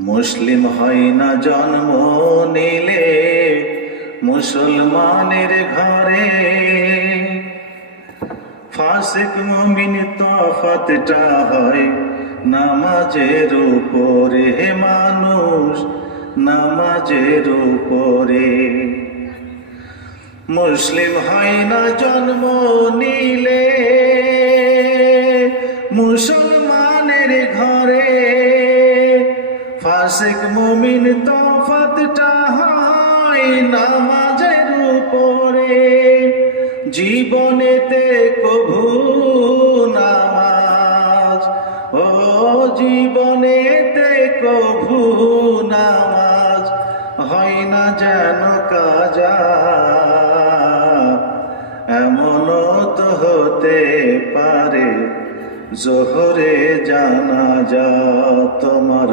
মুসলিম হয় না জন্ম নিলে মুসলমানের ঘরে। ফাসিক মমিন তফাতটা হয় নামাজের উপরে। হে মানুষ, নামাজের উপরে। মুসলিম হয় না জন্ম ফাসিক মুমিন তফাতটা হয় নামাজের উপরে। জীবনেতে কভু নামাজ, ও জীবনেতে কভু নামাজ, হয় না যেন কাজা। এমন তো হতে পারে, জোহরে জানা যা তোমার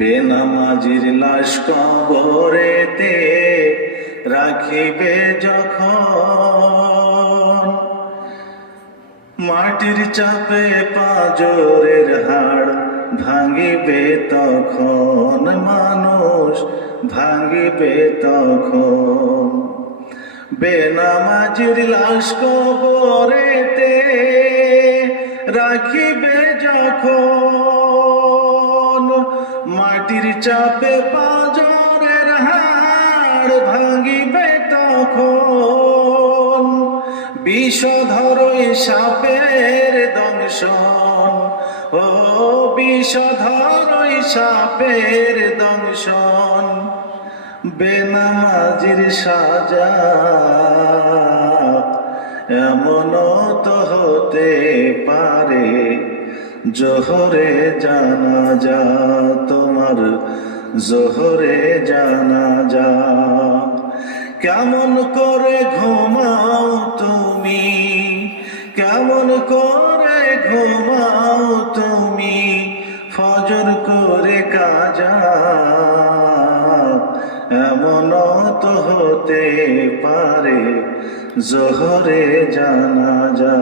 বেনামাজির লাশ কবরেতে, রাখিবে যখন মাটির চাপে পাজরের হাড় ভাঙিবে তখন মানুষ ভাঙিবে তখন। বেনামাজির লাশ কবরেতে রাখিবে যখন চাপে পাজরের হাড় ভাঙিবে তখন। বিষধর সাপের দংশন। ও বিষধর সাপের দংশন। বেনামাজির সাজা এমন তো হতে পারে, জোহরে জানা যা তোমার জোহরে জানা যা কেমন করে ঘুমাও তুমি? কেমন করে ঘুমাও তুমি? ফজর করে কাজা। এমন তো হতে পারে জোহরে জানা যা